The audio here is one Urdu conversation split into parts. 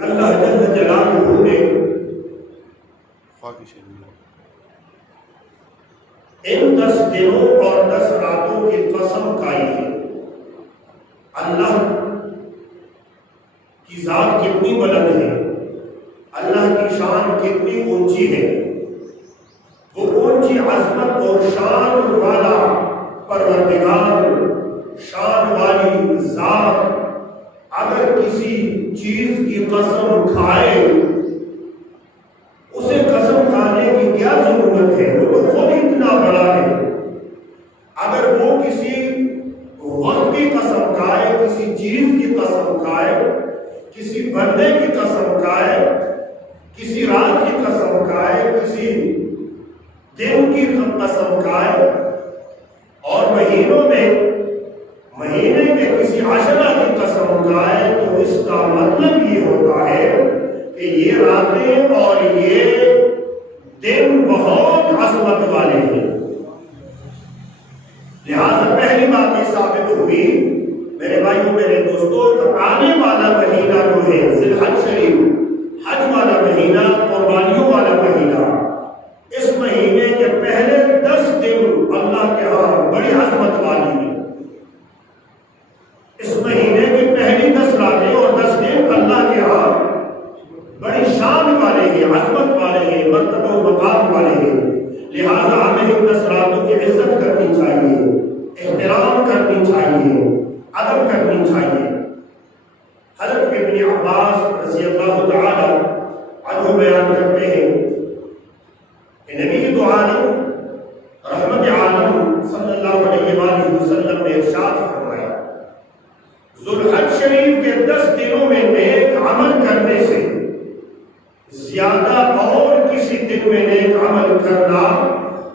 کہ اللہ جل جلالہ نے ان 10 دنوں اور 10 راتوں کی قسم کھائی ہے۔ اللہ کی ذات کتنی بلند ہے، اللہ کی شان کتنی اونچی ہے، وہ اونچی عظمت اور شان والا پروردگار، شان والی ذات اگر کسی چیز کی قسم کھائے، اسے قسم کھانے کی کیا ضرورت ہے، وہ تو خود اتنا بڑا ہے۔ اگر وہ کسی وقت کی قسم کھائے، کسی چیز کی قسم کھائے، کسی بندے کی قسم کھائے، کسی رات کی قسم کھائے، کسی دن کی قسم کھائے، اور مہینے کے کسی عشرہ کی قسم کھائے، تو اس کا مطلب یہ ہوتا ہے کہ یہ راتیں اور یہ دن بہت عظمت والے ہیں۔ لہذا پہلی بات یہ ثابت ہوئی میرے بھائیوں میرے دوستوں، آنے والا مہینہ جو ہے ذی الحج شریف، حج والا مہینہ، قربانیوں والا مہینہ، اس مہینے کے پہلے 10 دن اللہ کے ہاں بڑی عظمت والی ہے۔ اس مہینے کی پہلی 10 راتیں اور 10 دن اللہ کے ہاں بڑی شان والے ہیں، عظمت والے ہیں، مرتبہ و مقام والے ہیں۔ لہذا ہمیں ان 10 راتوں کی عزت کرنی چاہیے، احترام کرنی چاہیے، ادب کرنی چاہیے۔ حضرت ابن عباس رضی اللہ تعالی عنہ بیان کرتے ہیں کہ نبی دو عالم رحمت عالم صلی اللہ علیہ وآلہ وسلم نے ارشاد فرمایا، ذوالحج شریف کے 10 دنوں میں نیک عمل کرنے سے زیادہ اور کسی دن میں نیک عمل کرنا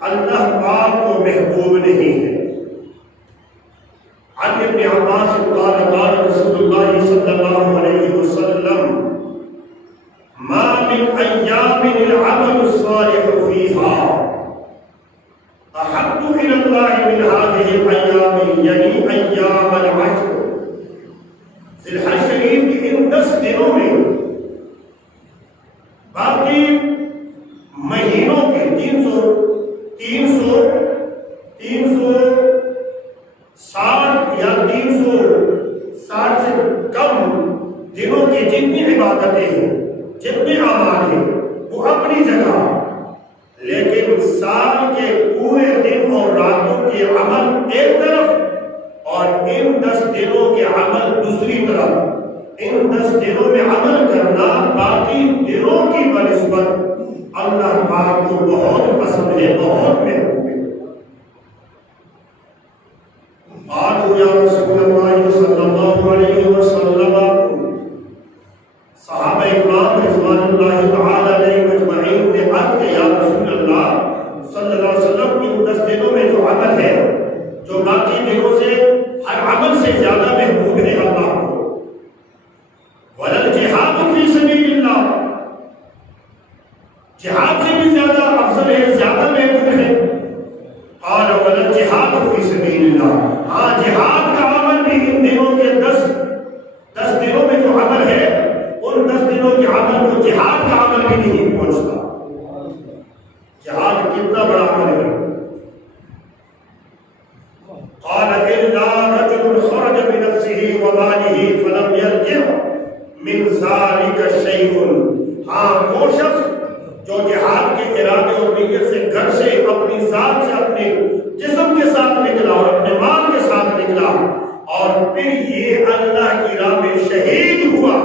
اللہ پاک کو محبوب نہیں ہے۔ عن ابن عباس قال قال رسول اللہ صلی اللہ علیہ وسلم ما من ایام العمل الصالح فیہا احب الى اللہ من هذه الايام یعنی ایام العشر۔ ذی الحج شریف کی ان 10 دنوں میں باقی مہینوں کے 360 یا 360 سے کم دنوں کی جتنی عبادتیں ہیں، جتنے اعمال ہیں، وہ اپنی جگہ، لیکن سال کے پورے دن اور راتوں کے عمل ایک طرف اور ان 10 دنوں کے عمل دوسری طرف۔ ان 10 دنوں میں عمل کرنا باقی دنوں کی بنسبت اللہ پاک کو بہت پسند ہے، بہت محبوب ہے۔ قالوا یا رسول اللہ صلی اللہ علیہ وسلم، صحابہ اکرام رضوان اللہ تعالی علیہم اجمعین نے عرض کیا، یا رسول اللہ صلی اللہ علیہ وسلم، ان 10 دنوں میں جو عمل ہے، جو باقی دنوں سے ہر عمل سے زیادہ محبوب ہے اللہ کو، وَلَلْجِهَادُ فِي سَبِيلِ اللَّهِ، جہاد سے بھی زیادہ افضل ہے، زیادہ محبوب ہے۔ قَالَ وَلَلْجِهَادُ فِي سَبِيلِ اللَّهِ، ہاں جہاد کا عمل بھی ان دنوں کے 10 دنوں میں جو عمل ہے، ان 10 دنوں کے عمل کو جہاد کا عمل بھی نہیں پہنچتا۔ جہاد کتنا بڑا عمل ہے۔ قَالَ إِلَّا رَجُلٌ خَرَجَ بِنَفْسِهِ وَمَالِهِ فَلَمْ يَرْجِعْ من ذالک شیء، ہاں وہ شخص جو جہاد کے ارادے اور نیت سے گھر سے اپنی ذات سے اپنے جسم کے ساتھ نکلا اور اپنے مال کے ساتھ نکلا اور پھر یہ اللہ کی راہ میں شہید ہوا،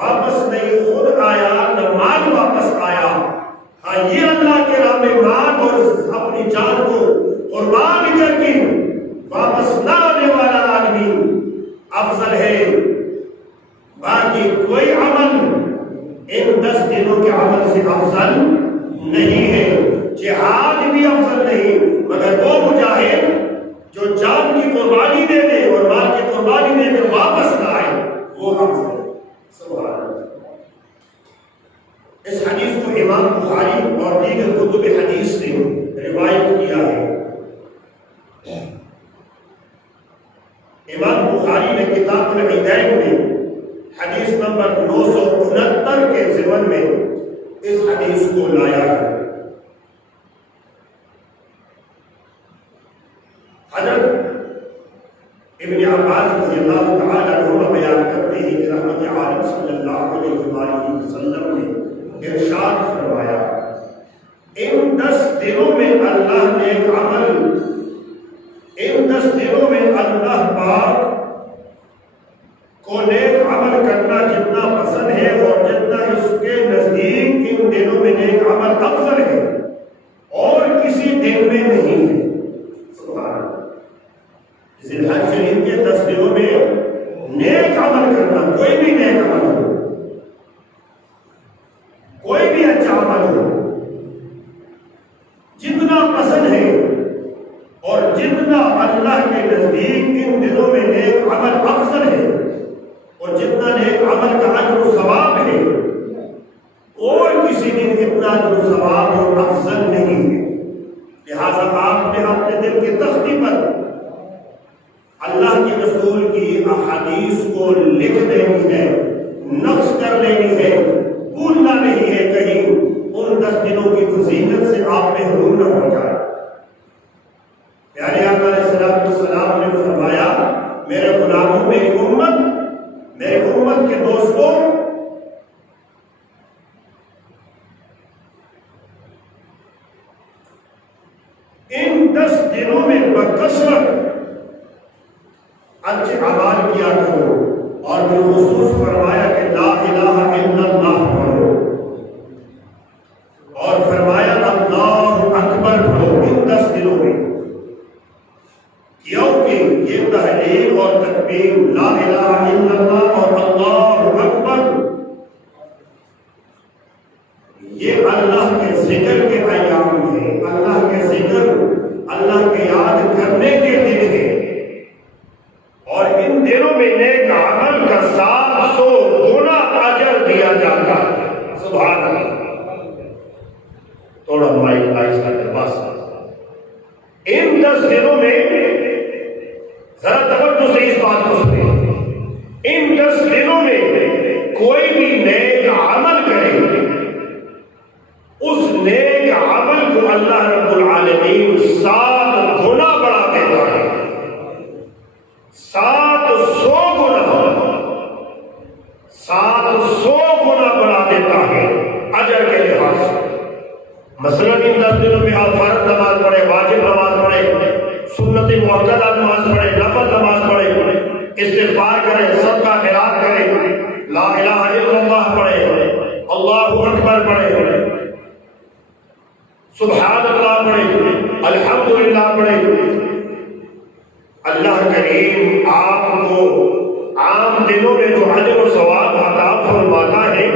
واپس نہیں خود آیا نہ مال واپس آیا، ہاں یہ اللہ کے راہ میں مال اور اپنی جان کو قربان کر کے واپس نہ آنے والا آدمی افضل ہے۔ باقی کوئی عمل ان 10 دنوں کے عمل سے افضل نہیں ہے۔ جہاد بھی افضل نہیں، مگر وہ مجاہد جو جان کی قربانی دے دے اور مال کی قربانی دے کر واپس نہ آئے، وہ افضل ہے۔ سبحان اللہ۔ اس حدیث کو امام بخاری اور دیگر کتب حدیث نے روایت کیا ہے۔ امام بخاری نے کتاب العیدین میں حدیث نمبر نمبر 969 کے ضمن میں اس حدیث کو لایا ہے۔ حضرت ابن عباس رضی اللہ تعالیٰ عنہ بیان کرتے ہیں کہ رحمت عالم صلی اللہ علیہ وآلہ وسلم نے ارشاد فرمایا، ان 10 دنوں میں اللہ نے ایک عمل، ان 10 دنوں میں اللہ پاک کو نیک عمل کرنا جتنا پسند ہے اور جتنا اس کے نزدیک ان دنوں میں نیک عمل افضل ہے اور کسی دن میں نہیں ہے۔ سبحان اللہ۔ ذی الحج شریف کے 10 دنوں میں نیک عمل کرنا، کوئی بھی نیک عمل ہو، کوئی بھی اچھا عمل ہو، جتنا پسند ہے اور جتنا اللہ کے نزدیک ان دنوں میں نیک عمل افضل ہے اور جتنا نیک عمل کا اجر و ثواب ہے اور کسی دن اتنا اجر و ثواب اور افضل نہیں ہے۔ لہذا آپ نے اپنے دل کی تختی پر اللہ کے رسول کی احادیث کو لکھ دینی ہے، نقش کر لینی ہے، بھولنا نہیں ہے کہیں ان 10 دنوں کی فضیلت سے آپ محروم نہ ہو جائے۔ پیارے آقا علیہ السلام نے فرمایا، میرے غلاموں، میری امت کے دوستوں، ان 10 دنوں میں بکثرت اچھے اعمال کیا کرو اور بالخصوص فرمایا کہ لا الہ الا اللہ پڑھو اور فرمایا اللہ اکبر پڑھو ان 10 دنوں میں، کیونکہ یہ تحلیل اور تکبیر لا الہ الا اللہ اور اللہ اکبر یہ اللہ کے ذکر کے ایام ہیں، اللہ کے ذکر، اللہ کے یاد کرنے کے دن ہیں، اور ان دنوں میں نیک عمل کا 700 گنا اجر دیا جاتا ہے۔ سبحان اللہ۔ تھوڑا مائک آہستہ کر بس۔ ان 10 دنوں میں ذرا توجہ سے اس بات کو سنیں، ان 10 دنوں میں کوئی بھی نیک عمل کرے، اس نیک عمل کو اللہ رب العالمین 7 گنا بڑھا دیتا ہے، 700 گنا بڑھا دیتا ہے اجر کے لحاظ سے۔ مثلا ان 10 دنوں میں آپ فرض نماز پڑھے، واجب نماز پڑھے، سنت مؤکدہ نماز پڑھے، نفل نماز پڑھے، استغفار کرے، صدقہ خیرات کرے، لا الہ الا اللہ پڑھے، اللہ اکبر پڑھے، سبحان اللہ پڑھے، الحمدللہ پڑھے، اللہ کریم آپ کو عام دنوں میں جو اجر و ثواب عطا فرماتا ہے،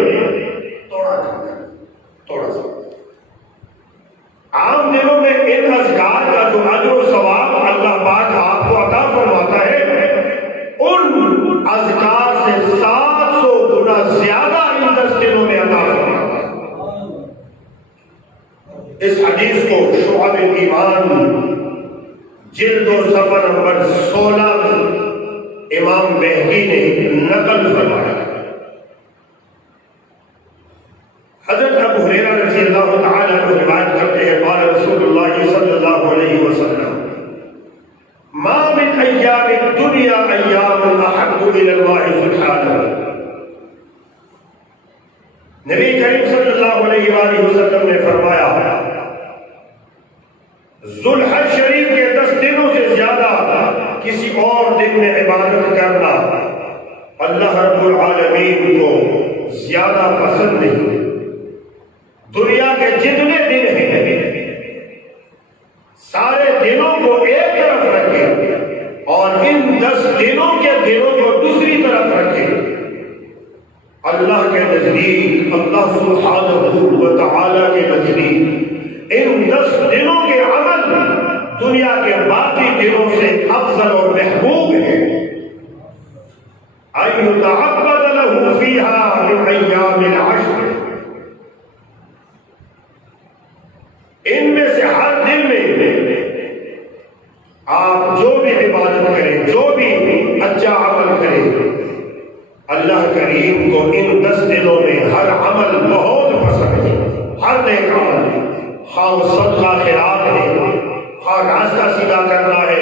تھوڑا سا عام دنوں میں ان اذکار کا جو اجر و ثواب اللہ پاک آپ کو عطا فرماتا ہے، ان اذکار سے 700 گنا زیادہ ان 10 دنوں میں عطا فرماتا ہے۔ اس حدیث کو شعب الایمان جلد و صفحہ نمبر 16 میں امام بہقی نے نقل فرمایا۔ حضرت ابو ہریرہ رضی اللہ تعالی عنہ روایت کرتے ہیں، قال رسول اللہ صلی اللہ علیہ وسلم، ما من ایام الدنیا ایام احب الی اللہ سبحانہ۔ نبی کریم صلی اللہ علیہ وآلہ وسلم نے فرمایا، ذوالحج شریف کے 10 دنوں سے زیادہ کسی اور دن میں عبادت کرنا اللہ رب العالمین کو زیادہ پسند نہیں۔ دنیا کے جتنے دن ہیں سارے دنوں کو ایک طرف رکھیں اور ان 10 دنوں کے دنوں کو دوسری طرف رکھیں۔ اللہ کے نزدیک، اللہ سبحانہ و تعالی کے نزدیک ان 10 دنوں کے عمل دنیا کے باقی دنوں سے افضل اور محبوب ہے۔ أَن يُتَعَبَّدَ لَهُ فِيهَا مِنْ أَيَّامِ الْعَشْرِ، ان میں سے ہر دن میں آپ جو بھی عبادت کریں، جو بھی اچھا عمل کریں، اللہ کریم کریم کو ان 10 دنوں میں ہر عمل بہت پسند ہے، ہر نیک عمل، خواہ وہ صدقہ خیرات ہے، خواہ راستہ سیدھا کرنا ہے،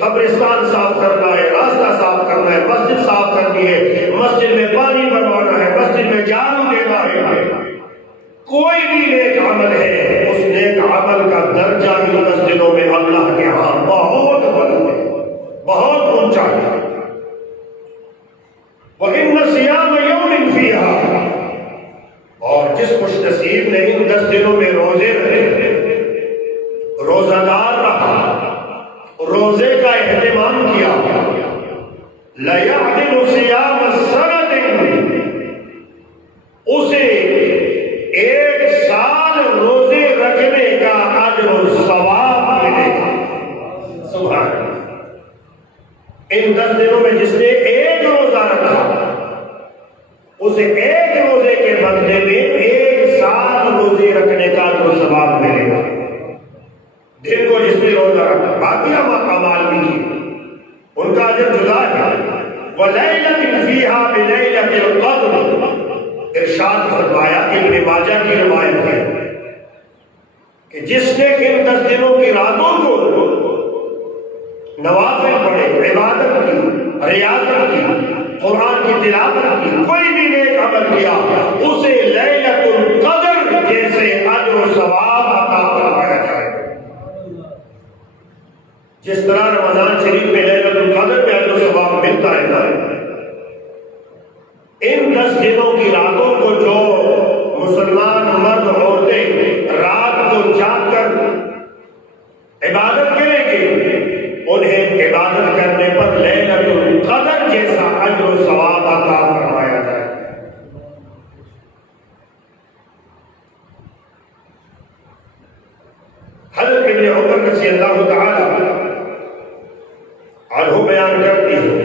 قبرستان صاف کرنا ہے، راستہ صاف کرنا ہے، مسجد صاف کرنی ہے، مسجد میں پانی بھروانا ہے، مسجد میں جھاڑو دینا ہے، کوئی بھی نیک عمل ہے، اس نیک عمل کا درجہ ان 10 دنوں میں اللہ کے ہاں بہت بلند ہے، بہت اونچا ہے۔ وَإِنَّ صِيَامَ يَوْمٍ فِيهَا، اور جس خوش نصیب نے ان 10 دنوں میں روزے رکھے، روزہ دار رہا، روزے کا اہتمام کیا، لَيَعْدِلُ صِيَامَ السَّنَةِ، اسے 1 سال روزے رکھنے کا اجر و ثواب ملے گا۔ سبحان اللہ، ان 10 دنوں میں جس نے ایک روزہ رکھا اسے ایک روزے کے بدلے میں 1 سال روزے رکھنے کا اجر و ثواب ملے گا۔ دن کو جس نے روزہ رکھا، باقی اعمال بھی کیے، ان کا اجر جدا ہے۔ وَلَيْلَةٍ فِيهَا بِلَيْلَةِ الْقَدْرِ، ارشاد فرمایا، ابن ماجہ کی روایت ہے کہ جس نے ان 10 دنوں کی راتوں کو نوافل پڑھے، عبادت کی، ریاضت کی، قرآن کی تلاوت کی، کوئی بھی نیک عمل کیا، اسے لیلۃ القدر جیسے اجر و ثواب عطا فرمایا جائے۔ جس طرح رمضان شریف میں لیلۃ القدر میں اجر و ثواب ملتا ہے نا، ان 10 دنوں کی راتوں کو جو مسلمان مرد عورتیں رات کو جاگ کر عبادت کریں گے، انہیں عبادت کرنے پر لیلۃ القدر جیسا اجر و ثواب عطا فرمایا جائے۔ حضرت ابن عمر رضی اللہ تعالی عنہ بیان کرتی ہے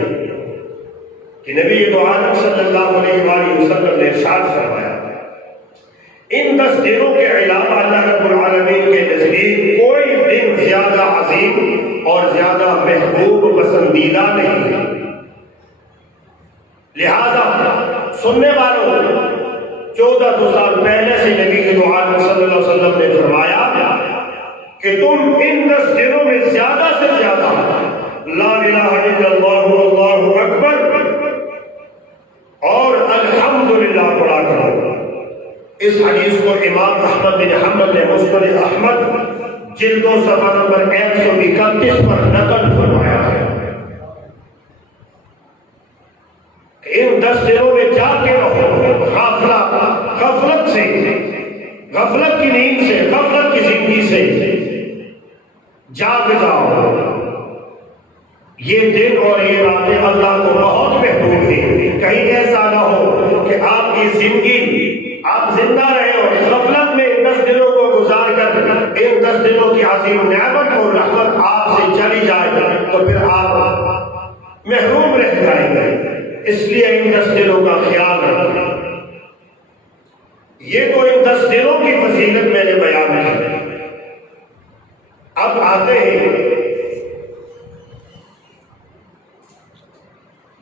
کہ نبی دو عالم صلی اللہ علیہ وآلہ وسلم نے ارشاد فرمایا، ان 10 دنوں کے علاوہ اللہ رب العالمین کے نزدیک کوئی دن زیادہ عظیم اور زیادہ محبوب پسندیدہ نہیں ہے۔ لہذا سننے والوں، 1400 سال پہلے سے نبی دو عالم صلی اللہ علیہ وسلم نے فرمایا کہ تم ان 10 دنوں میں زیادہ سے زیادہ لا الہ الا اللہ واللہ اکبر اور الحمدللہ پڑھا کرو۔ اس حدیث کو امام احمد بن حنبل نے مسند احمد جلد و صفحہ نمبر 131 پر نقل فرمایا ہے کہ ان 10 دنوں میں جاگ کے رہو، غفلت سے، غفلت کی نیند سے، غفلت کی زندگی سے جاگ جاؤ۔ یہ دن اور یہ راتیں اللہ کو بہت محبوب ہیں، کہیں ایسا نہ ہو کہ آپ کی زندگی، آپ زندہ رہے اور غفلت میں ان 10 دنوں کو گزار کر ان 10 دنوں کی عظیم نعمت اور رحمت آپ سے چلی جائے تو پھر آپ محروم رہ جائیں گے۔ اس لیے ان 10 دنوں کا خیال رکھیں۔ یہ تو ان 10 دنوں کی فضیلت میں نے بیان کی۔ اب آتے ہیں